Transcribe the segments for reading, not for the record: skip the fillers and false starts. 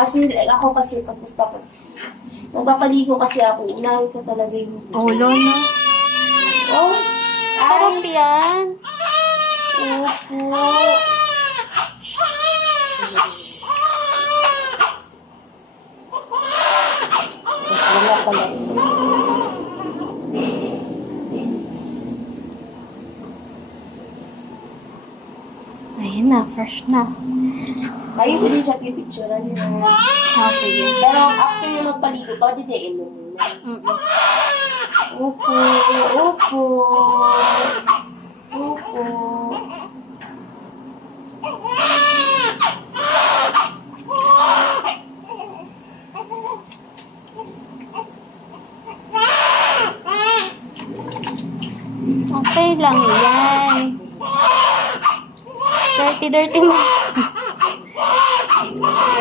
Kasi ako kasi pag nagpapaligo kasi ako, unahin ko talaga yung Ulo na. Oh, Sarap yan. Opo. Wala pala ito. Ayun na, fresh na. Kayo hindi siya pipicturean niya. Sige. Pero after nyo magpaligo, pwede din ilong muna. Opo, opo. Opo. Okay lang yan. Dirty mo.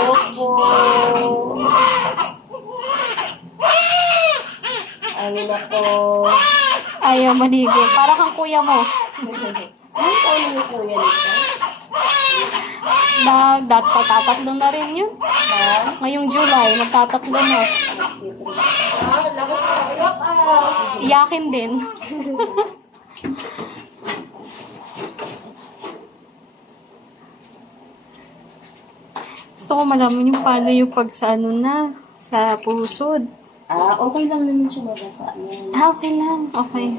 Opo. Ayun na po. Ayaw maligo. Para kang kuya mo. Ano taon niyo po yan ito? Tatatlo na rin yun. Ha? Ngayong July, magtatatlo na. Lakas na. Iyak Iyakin din. Gusto ko malaman yung paano yung pag sa ano na, sa pusod. okay lang naman siya mabasa. Okay lang. Okay.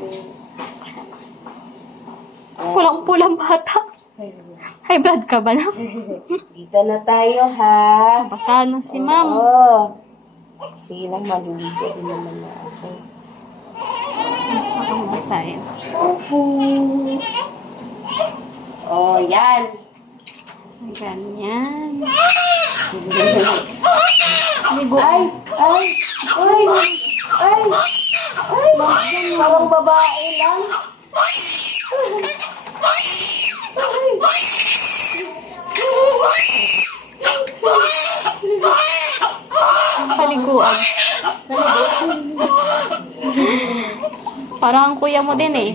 Pulang-pulang bata. High blood ka ba na? Dito na tayo, ha? Basa na si ma'am. Oo. Sige lang, maliligo din naman na ako. Akong basahin. Oh, yan. Ganyan. Ligo. Ay! Ay! Ay! Ay! Ay! Parang babae lang. Paliguan. Parang ang kuya mo din eh.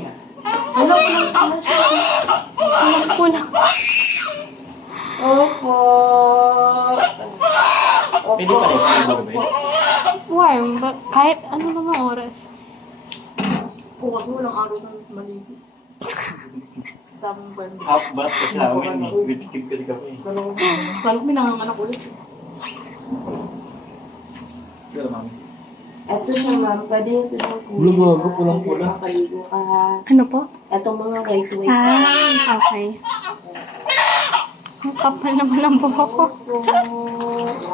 Ano ko lang pala siya? Kulang. Opo. Pwede pa rin sa ba? Warm. Kahit ano namang oras. Kung ako walang araw na maligo. Daming ba? Half bath kasi namin eh. Witchkid kasi kami. Parang may nanganganak ulit. Pero mami. Ito siya, ma'am. Pwede ito ng kuya. Lugo, pulang-pula. Makaligo ka. Ano po? Itong mga white. Okay. Ang kapal naman ng buhok ko. Opo.